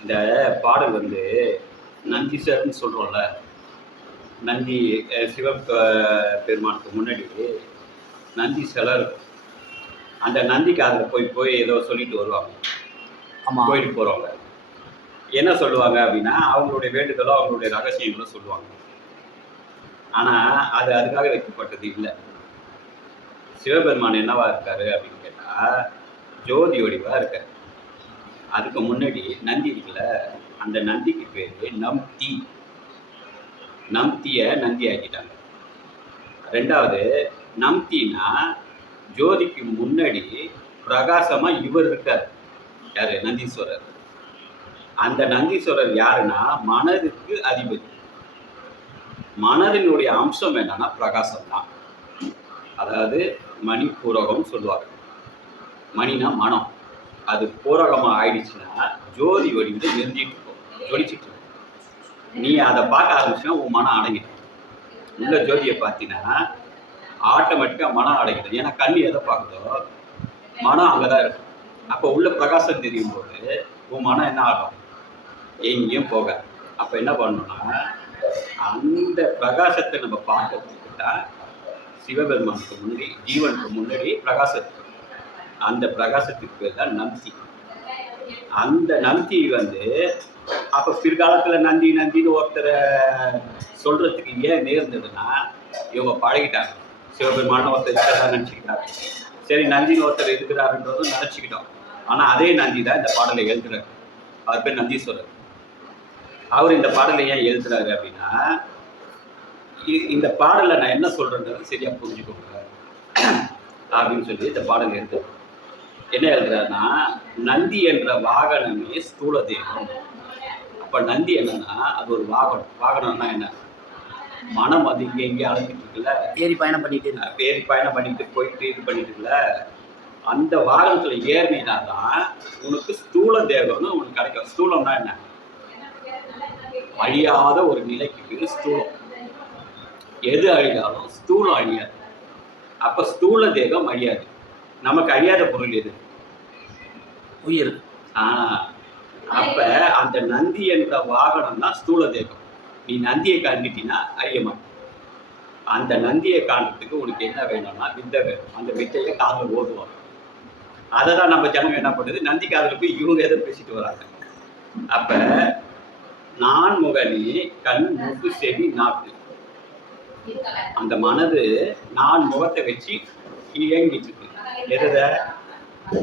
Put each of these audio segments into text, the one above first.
இந்த பாடல் வந்து நந்தீஸ்வரர்ன்னு சொல்கிறோம்ல. நந்தி பெருமானுக்கு முன்னாடி நந்தீஸ்வரர் அந்த நந்தி காதில் போய் போய் ஏதோ சொல்லிட்டு வருவாங்க. ஆமாம். கோயிலுக்கு போகிறவங்க என்ன சொல்லுவாங்க அப்படின்னா, அவங்களுடைய வேண்டுதலோ அவங்களுடைய ரகசியங்களோ சொல்லுவாங்க. ஆனால் அது அதுக்காக வைக்கப்பட்டது இல்லை. சிவபெருமான் என்னவா இருக்காரு அப்படின்னு கேட்டால், ஜோதி வடிவாக இருக்கார். அதுக்கு முன்னாடி நந்தி இருக்குல்ல, அந்த நந்திக்கு பேர் நம்தி. நம்தியை நந்தி ஆக்கிட்டாங்க. ரெண்டாவது, நம்தினா ஜோதிக்கு முன்னாடி பிரகாசமாக இவர் இருக்கார். யார்? நந்தீஸ்வரர். அந்த நந்தீஸ்வரர் யாருன்னா மனதுக்கு அதிபதி. மனதினுடைய அம்சம் என்னன்னா பிரகாசம் தான். அதாவது மணி பூரகம் சொல்லுவாங்க. மணினா மனம். அது பூரகமாக ஆயிடுச்சுன்னா ஜோதி வடிவில் நெருஞ்சிட்டு இருக்கும், ஜொலிச்சிட்டு இருக்கும். நீ அதை பார்க்க ஆரம்பிச்சுன்னா உன் மனம் அடங்கிடும். உள்ள ஜோதியை பார்த்தீங்கன்னா ஆட்டோமேட்டிக்காக மனம் அடங்கிடும். ஏன்னா கண் எதை பார்க்குதோ மனம் அங்கே தான் இருக்கும். அப்போ உள்ள பிரகாசம் தெரியும் போது உன் மனம் என்ன ஆகும்? எங்கேயும் போக. அப்போ என்ன பண்ணணும்னா அந்த பிரகாசத்தை நம்ம பார்க்கறதுக்கு தான் சிவபெருமானுக்கு முன்னாடி, ஜீவனுக்கு முன்னாடி பிரகாசம். அந்த பிரகாசத்துக்கு பேர் தான் நந்தி. அந்த நந்தி வந்து அப்போ பிற்காலத்தில் நந்தி நந்தின்னு ஒருத்தரை சொல்கிறதுக்கு ஏன் நேர்ந்ததுன்னா, இவங்க பழகிட்டாங்க. சிவபெருமான ஒருத்தர் இருக்கிறதா நினச்சிக்கிட்டாங்க. சரி, நந்தின்னு ஒருத்தர் இருக்கிறாருன்றதும் நினச்சிக்கிட்டோம். ஆனால் அதே நந்தி தான் இந்த பாடலை எழுதுறாரு. அவர் பேர் நந்தீஸ்வரர். அவர் இந்த பாடலை ஏன் எழுதுறாரு அப்படின்னா, இந்த பாடலை நான் என்ன சொல்கிறேன்றது சரியாக புரிஞ்சுக்கோங்க அப்படின்னு சொல்லி இந்த பாடல் எழுதுறாரு. என்ன எழுதுறாருன்னா, நந்தி என்ற வாகனமே ஸ்தூல தேகம். அப்போ நந்தி என்னன்னா அது ஒரு வாகனம். வாகனம்னா என்ன? மனம் அது இங்கே இங்கே அழைச்சிட்டு இருக்குல்ல, ஏறி பயணம் பண்ணிட்டு போயிட்டு இது பண்ணிட்டு இருக்குல்ல, அந்த வாகனத்தில் ஏறினா தான் உனக்கு ஸ்தூல தேகம்னு உனக்கு கிடைக்கும். ஸ்தூலம்னா என்ன? அழியாத ஒரு நிலைக்கு பேர் ஸ்தூலம். எது அழியாலும் ஸ்தூலம் அழியாது. அப்போ ஸ்தூல தேகம் அழியாது. நமக்கு அழியாத பொருள் எது? உயிர். அப்ப அந்த நந்தி என்ற வாகனம் தான் ஸ்தூல தேகம். நீ நந்தியை காண்பிட்டீங்கன்னா அழிய மாட்டேன். அந்த நந்தியை காண்றதுக்கு உனக்கு என்ன வேணும்னா வித்தை வேணும். அந்த வித்தையை காதில் ஓதுவாங்க. அதை தான் நம்ம ஜனங்க என்ன பண்ணுறது, நந்தி காதில் போய் இவங்க எதை பேசிட்டு வராங்க. அப்ப நான் முகனே கண் மூக்கு செவி நாக்கு. அந்த மனது நான் முகத்தை வச்சு இயங்கிட்டு இருக்கு. எத?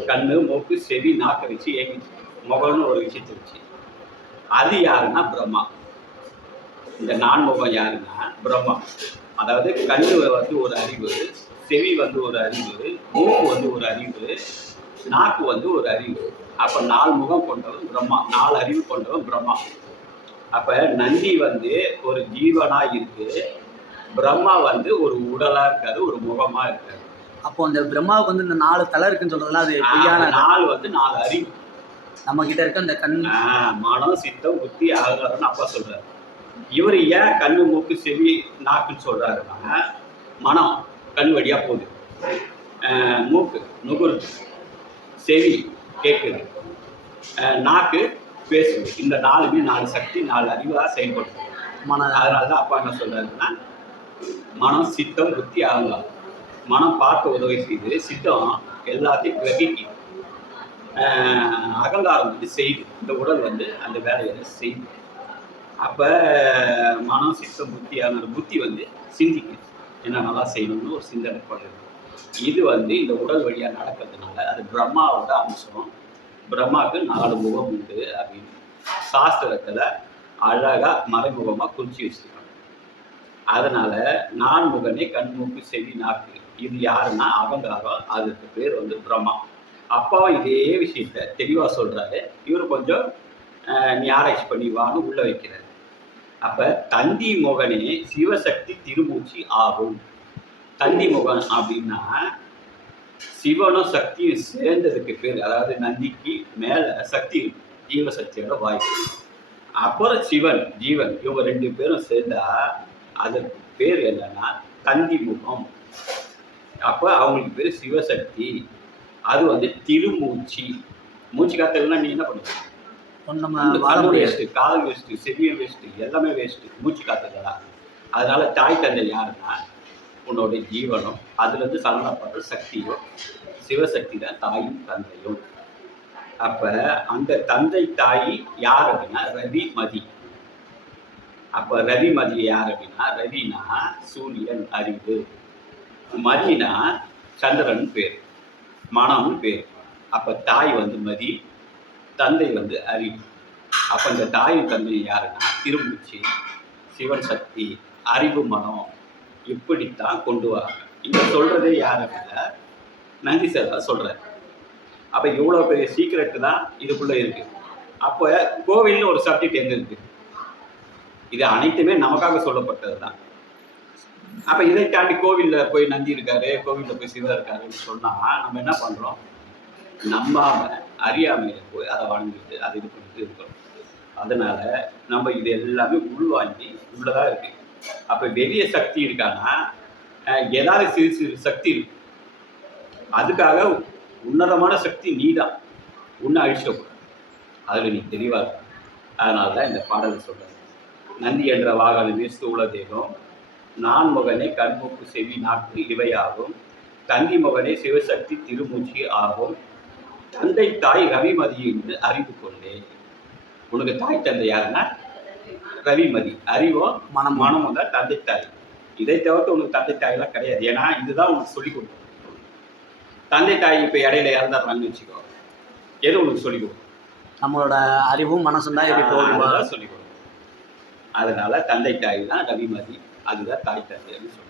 கண்ணு மூக்கு செவி நாக்கை வச்சு இயங்கிட்டு இருக்கு. முகம்னு ஒரு விஷயத்தை வச்சு. அது யாருன்னா பிரம்மா. இந்த நான்முகம் யாருன்னா பிரம்மா. அதாவது கண்ணு வந்து ஒரு அறிவு, செவி வந்து ஒரு அறிவு, மூக்கு வந்து ஒரு அறிவு, நாக்கு வந்து ஒரு அறிவு. அப்ப 4 முகம் கொண்டவன் பிரம்மா, 4 அறிவு கொண்டவன் பிரம்மா. அப்ப நந்தி வந்து ஒரு ஜீவனா இருக்கு, பிரம்மா வந்து ஒரு உடலா இருக்காது, ஒரு முகமா இருக்காது. அப்போ அந்த பிரம்மாவுக்கு வந்து இந்த 4 தலை இருக்குன்னு சொல்றதுலாம் அது பொய்யான. 4 வந்து 4 அறிவு நம்ம கிட்ட இருக்க அந்த கண், மனம், சித்தம், புத்தி, அகங்காரம்னு அப்பா சொல்றாரு. இவர் ஏன் கண்ணு மூக்கு செவி நாக்குன்னு சொல்றாருன்னா, மனம் கண் வழியா போகுது, மூக்கு நுகருது, செவி கேட்குது, நாக்கு பேசுது. இந்த 4மே 4 சக்தி, 4 அறிவாக செயல்படுது மனம். அதனால தான் அப்பா என்ன சொல்றாருன்னா, மனம், சித்தம், புத்தி, அகங்காரம். மனம் பார்க்க உதவி செய்யுது, சித்தம் எல்லாத்தையும் கிரகிக்கும், அகங்காரம் வந்து செய்யுது, இந்த உடல் வந்து அந்த வேலையை செய்யுது. அப்போ மனம், சித்தம், புத்தி, அதோட புத்தி வந்து சிந்திக்குது, என்ன நல்லா செய்யணும்னு ஒரு சிந்தனை பண்ணுறது. இது வந்து இந்த உடல் வழியாக நடக்கிறதுனால அது பிரம்மாவோட அம்சம். பிரம்மாவுக்கு 4 முகம் உண்டு அப்படின்னு சாஸ்திரத்தில் அழகாக மறைமுகமாக குறிச்சி வச்சுருக்காங்க. அதனால நான் முகனே கண் மூக்கு செவி நாக்கு. இது யாருன்னா அகங்காரம். அதுக்கு பேர் வந்து பிரம்மா. அப்பாவும் இதே விஷயத்த தெளிவாக சொல்கிறாரு. இவர் கொஞ்சம் நீ ஆராய்ச்சி பண்ணி வாங்க உள்ள வைக்கிறார். அப்போ தந்தி முகனே சிவசக்தி திருமூச்சி ஆகும். தந்தி முகன் அப்படின்னா சிவனும் சக்தியும் சேர்ந்ததுக்கு பேர். அதாவது நந்திக்கு மேலே சக்தி, ஜீவசக்தியோட வாய்ப்பு. அப்புறம் சிவன், ஜீவன், இவங்க 2 பேரும் சேர்ந்தா அதற்கு பேர் என்னன்னா தந்தி முகம். அப்போ அவங்களுக்கு பேர் சிவசக்தி. அது வந்து திருமூச்சி. மூச்சு காத்தல்னா நீ என்ன பண்ணுவ? நம்ம வாழ முடியாது. வேஸ்ட்டு, கால் வேஸ்ட்டு, செவியல் வேஸ்ட்டு, எல்லாமே வேஸ்ட்டு. மூச்சு காத்துக்கலாம். அதனால தாய் தந்தை யாருன்னா உன்னோட ஜீவனம், அதுலேருந்து சலனப்படுற சக்தியும் சிவசக்தி தான் தாயும் தந்தையும். அப்போ அந்த தந்தை தாய் யார் அப்படின்னா ரவி மதி. அப்போ ரவி மதி யார் அப்படின்னா, ரவினா சூரியன் அறிவு, மதினா சந்திரன் பேர், மனம்னு பேர். அப்போ தாய் வந்து மதி, தந்தை வந்து அறிவு. அப்போ இந்த தாயும் தந்தையும் யாருன்னா திருமூச்சி, சிவன் சக்தி, அறிவு, மனம், இப்படித்தான் கொண்டு வராங்க. இதை சொல்கிறதே யார் அப்படின்னா நந்தி சார் தான் சொல்கிறார். அப்போ இவ்வளோ பெரிய சீக்ரெட்டு தான் இதுக்குள்ளே இருக்குது. அப்போ கோவில்னு ஒரு சப்ஜெக்ட் எங்கே இருக்குது? இது அனைத்துமே நமக்காக சொல்லப்பட்டது தான். அப்போ இதை தாண்டி கோவிலில் போய் நந்தி இருக்காரு, கோவிலில் போய் சிவன் இருக்காருன்னு சொன்னால் நம்ம என்ன பண்ணுறோம்? நம்பாமல் அறியாமையில் போய் அதை வணங்கிட்டு அதை இது பண்ணிட்டு இருக்கிறோம். அதனால் நம்ம இது எல்லாமே உள்வாங்கி உள்ளதாக இருக்குது. அப்போ வெளிய சக்தி இருக்கான்னா ஏதாவது சிறு சிறு சக்தி இருக்கு. அதுக்காக உன்னதமான சக்தி நீ தான். உன்னை அழிச்சிடக்கூடாது. அதில் நீ தெளிவாக இருக்க. அதனால தான் இந்த பாடலை சொல்கிறேன். நந்தி என்ற வாகனமே ஸ்தூல தேகம், நான் மகனே கண்மூக்கு செவி நாக்கு இவையாகும், தந்தி மகனே சிவசக்தி திருமூச்சி ஆகும், தந்தை தாய் ரவிமதி என்று அறிந்து கொண்டேன். உனக்கு தாய் தந்தை யாருன்னா ரவிமதி, அறிவும் மனமும் தான் தந்தை தாய். இதை தவிர்த்து உனக்கு தந்தை தாயெல்லாம் கிடையாது. ஏன்னா இதுதான் உனக்கு சொல்லிக் கொடுக்கும். தந்தை தாய் இப்போ இடையில இறந்துடுறாங்கன்னு வச்சுக்கோ, எது உனக்கு சொல்லிக் கொடுக்கும்? நம்மளோட அறிவும் மனசும் தான் எப்படி போகுமா சொல்லிக் கொடுக்கும். அதனால தந்தை தாய் தான் ரவிமதி, அதுதான் தாய் தந்தை அப்படின்னு சொல்லுவாங்க.